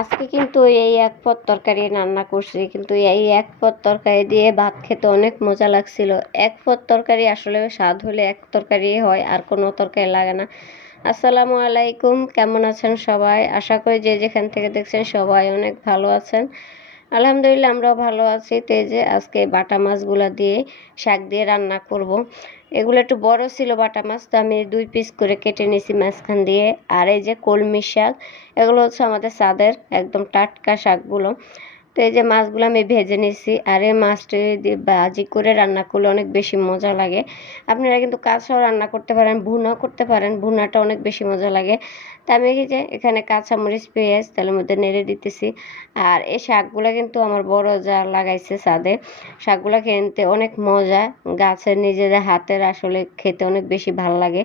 আজকে কিন্তু এই এক পদ তরকারি রান্না করছি, কিন্তু এই এক পদ তরকারি দিয়ে ভাত খেতে অনেক মজা লাগছিল। এক পদ তরকারি আসলে স্বাদ হলে এক তরকারি হয়, আর কোনো তরকারি লাগে না। আসসালামু আলাইকুম, কেমন আছেন সবাই? আশা করি যে যেখান থেকে দেখছেন সবাই অনেক ভালো আছেন। আলহামদুলিল্লাহ, আমরাও ভালো আছি। তো এই যে আজকে বাটা মাছগুলো দিয়ে শাক দিয়ে রান্না করব। এগুলো একটু বড় ছিল বাটা মাছ, তো আমি দুই পিস করে কেটে নিয়েছি মাঝখান দিয়ে। আর এই যে কলমি শাক, এগুলো হচ্ছে আমাদের সাদের একদম টাটকা শাকগুলো। তো এই যে মাছগুলো আমি ভেজে নিয়েছি আর এই মাছটি ভাজি করে রান্না করলে অনেক বেশি মজা লাগে। আপনারা কিন্তু কাঁচাও রান্না করতে পারেন, ভুনাও করতে পারেন, ভুনাটা অনেক বেশি মজা লাগে। তা আমি এই যে এখানে কাঁচামরিচ পেঁয়াজ, তেলের মধ্যে নেড়ে দিতেছি। আর এই শাকগুলো কিন্তু আমার বড় যা লাগাইছে ছাদে, শাকগুলো খেতে অনেক মজা গাছের নিজেদের হাতের আসলে খেতে অনেক বেশি ভালো লাগে।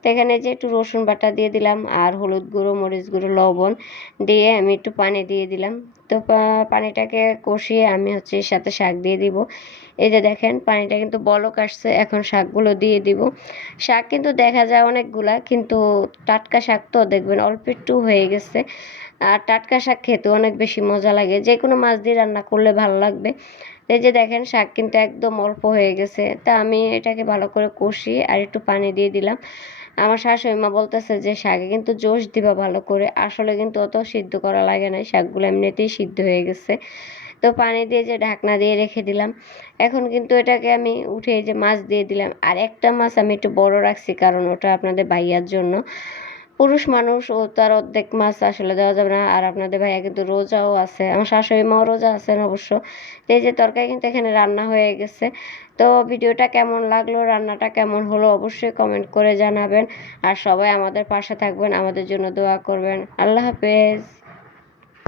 তো এখানে যে একটু রসুন বাটা দিয়ে দিলাম, আর হলুদ গুঁড়ো, মরিচ গুঁড়ো, লবণ দিয়ে আমি একটু পানি দিয়ে দিলাম। তো পানিটাকে কষিয়ে আমি হচ্ছে এর সাথে শাক দিয়ে দিব। এই যে দেখেন, পানিটা কিন্তু বলক আসছে, এখন শাকগুলো দিয়ে দিব। শাক কিন্তু দেখা যায় অনেকগুলা, কিন্তু টাটকা শাক তো দেখবেন অল্প একটু হয়ে গেছে। আর টাটকা শাক খেতে অনেক বেশি মজা লাগে। যে কোনো মাছ দিয়ে রান্না করলে ভালো লাগবে। এই যে দেখেন, শাক কিন্তু একদম অল্প হয়ে গেছে। তা আমি এটাকে ভালো করে কষিয়ে আর একটু পানি দিয়ে দিলাম। আমার শাশুড়ি মা বলতেছে যে, শাকে কিন্তু জোশ দিবা ভালো করে। আসলে কিন্তু অত সিদ্ধ করা লাগে না শাকগুলো এমনিতেই সিদ্ধ হয়ে গেছে। তো পানি দিয়ে যে ঢাকনা দিয়ে রেখে দিলাম। এখন কিন্তু এটাকে আমি উঠে যে মাছ দিয়ে দিলাম। আর একটা মাছ আমি একটু বড় রাখছি কারণ ওটা আপনাদের ভাইয়ার জন্য। পুরুষ মানুষ ও তার অর্ধেক মাছ আসলে দেওয়া যাবে না। আর আপনাদের ভাইয়া কিন্তু রোজাও আছে। আমার শাশুড়ি মাও রোজা আছেন অবশ্য। এই যে তরকারি কিন্তু এখানে রান্না হয়ে গেছে। তো ভিডিওটা কেমন লাগল, রান্নাটা কেমন হলো অবশ্যই কমেন্ট করে জানাবেন। আর সবাই আমাদের পাশে থাকবেন, আমাদের জন্য দোয়া করবেন। আল্লাহ হাফেজ।